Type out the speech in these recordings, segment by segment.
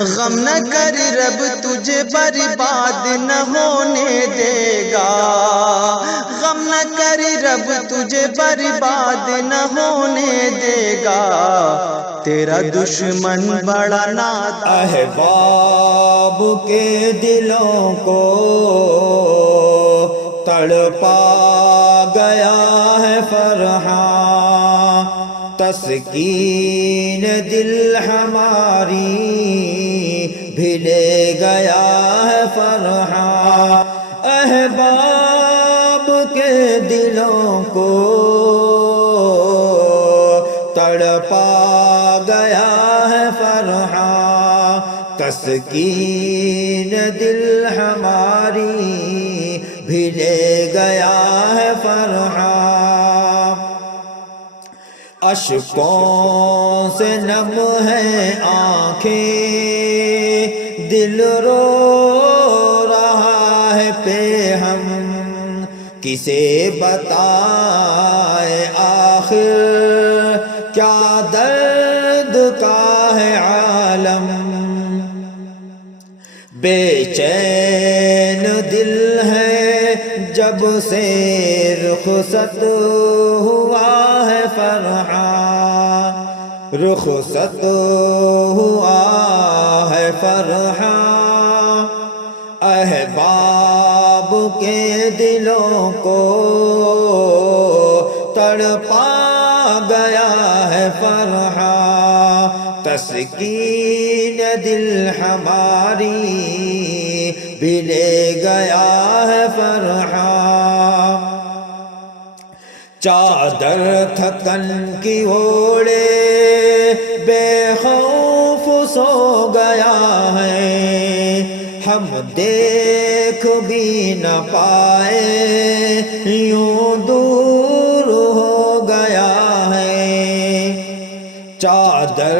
غم نہ کر رب تجھے برباد نہ ہونے دے گا، غم نہ کر رب تجھے برباد نہ ہونے دے گا، تیرا دشمن بڑا نادان۔ احباب کے دلوں کو تڑپا گیا ہے فرحاں، تسکین دل ہماری بھی لے گیا ہے فرحاں۔ احباب کے دلوں کو تڑپا گیا ہے فرحاں، تسکین دل ہماری بھی لے گیا ہے فرحاں۔ اشکوں سے نم ہیں آنکھیں، دل رو رہا ہے پہ ہم، کسے بتائے آخر کیا درد کا ہے عالم۔ بے چین دل ہے جب سے رخصت ہوا ہے فرحاں، رخصت ہوا ہے فرحاں۔ احباب کے دلوں کو تڑپا گیا ہے فرحاں، تسکین دل ہماری بھی لے گیا ہے فرحاں۔ چادر تھکن کی اوڑے بے خوف سو گیا ہے، ہم دیکھ بھی نہ پائے یوں دور ہو گیا ہے۔ چادر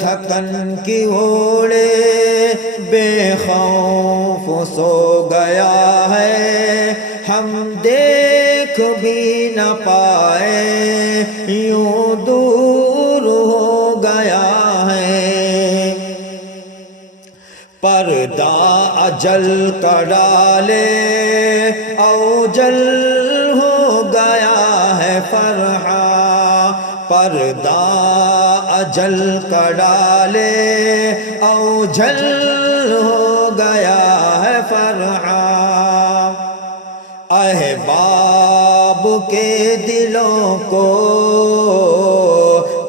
تھکن کی اوڑے بے خوف سو گیا ہے، ہم دیکھ بھی نہ پائے یوں دور ہو گیا ہے۔ پردہ اجل کا ڈالے اوجل ہو گیا ہے فرحاں، پردہ اجل کا ڈالے اوجل ہو گیا ہے فرحاں۔ احباب کے دلوں کو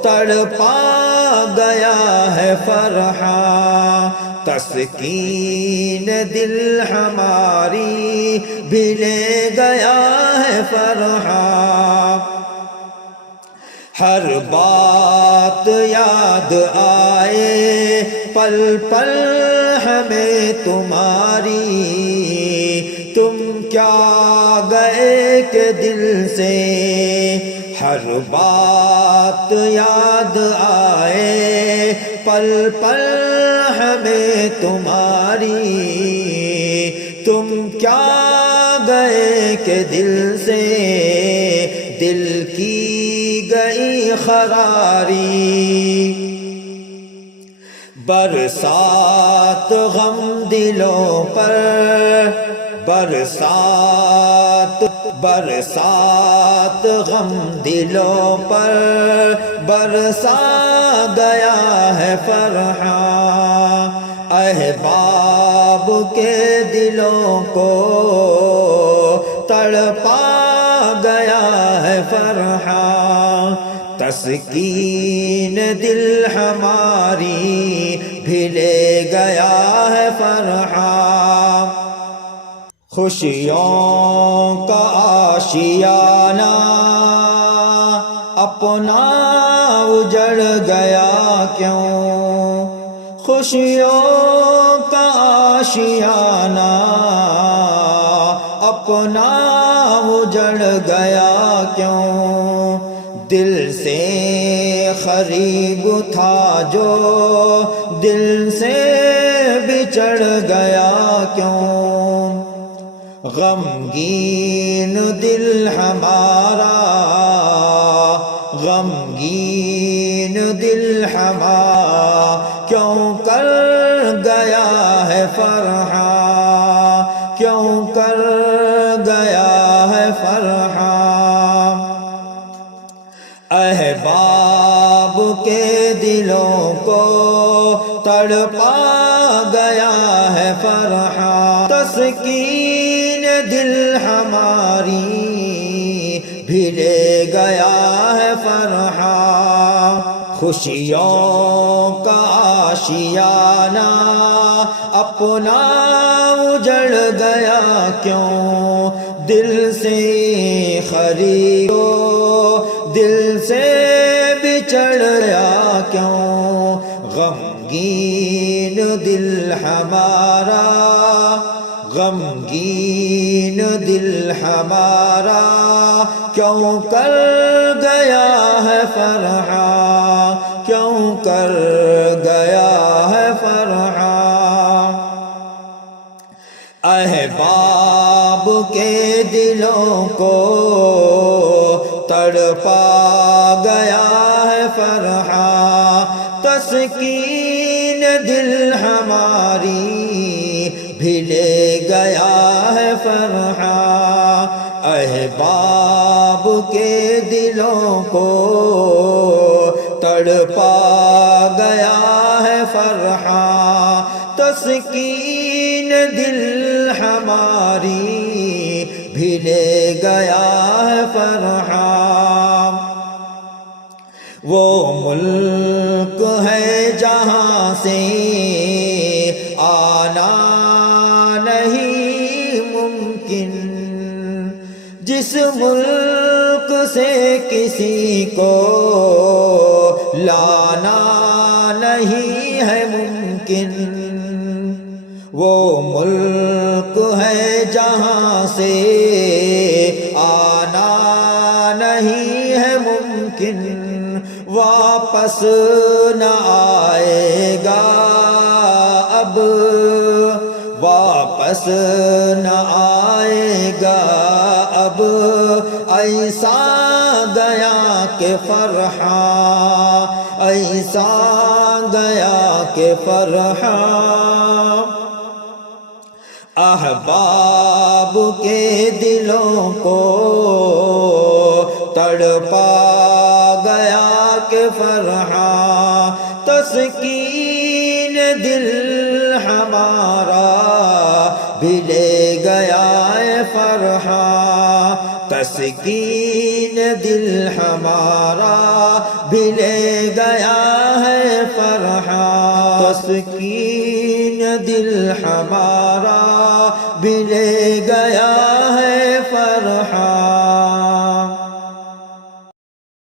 تڑپا گیا ہے فرحاں، تسکین دل ہماری بھی لے گیا ہے فرحاں۔ ہر بات یاد آئے پل پل ہمیں تمہاری، تم کیا گئے کہ دل سے، ہر بات یاد آئے پل پل ہمیں تمہاری، تم کیا گئے کہ دل سے، دل کی گئی خراری۔ برسات غم دلوں پر، برسات برسات غم دلوں پر برسا گیا ہے فرحاں۔ احباب کے دلوں کو تڑپا گیا ہے فرحاں، تسکین دل ہماری بھی لے گیا ہے فرحاں۔ خوشیوں کا آشیانہ اپنا اجڑ گیا کیوں، خوشیوں کا آشیانہ اپنا اجڑ گیا کیوں، دل سے قریب تھا جو دل سے بچڑ گیا کیوں، غمگین دل ہمارا، غمگین دل ہمارا کیوں کر گیا ہے فرحاں، کیوں کر گیا ہے فرحاں۔ احباب کے دلوں کو تڑپا گیا ہے فرحاں، تسکین دل ہماری بھی لے گیا ہے فرحاں۔ خوشیوں کا آشیانہ اپنا اجڑ گیا کیوں، دل سے خریدو دل سے بچڑ گیا کیوں، غمگین دل ہمارا غمگین دل ہمارا کیوں کر گیا ہے فرحاں، کیوں کر گیا ہے فرحاں۔ احباب کے دلوں کو تڑپا گیا ہے فرحاں، تسکین دل ہماری بھی لے گیا ہے فرحاں۔ احباب کے دلوں کو تڑپا گیا ہے فرحاں، تسکین دل ہماری بھی لے گیا ہے فرحاں۔ وہ ملک ہے جہاں سے آنا نہیں ممکن، جس ملک سے کسی کو لانا نہیں ہے ممکن۔ وہ ملک ہے جہاں سے آنا نہیں ہے ممکن، واپس نہ آئے گا اب، واپس نہ آئے گا اب، ایسا گیا کہ فرحاں، ایسا گیا کہ فرحاں۔ احباب کے دلوں کو تڑپا گیا کہ فرحاں، تسکین دل ہمارا بھی لے گیا ہے فرحاں، تسکین دل ہمارا بھی لے گیا ہے فرحاں، تسکین دل ہمارا بھی لے گیا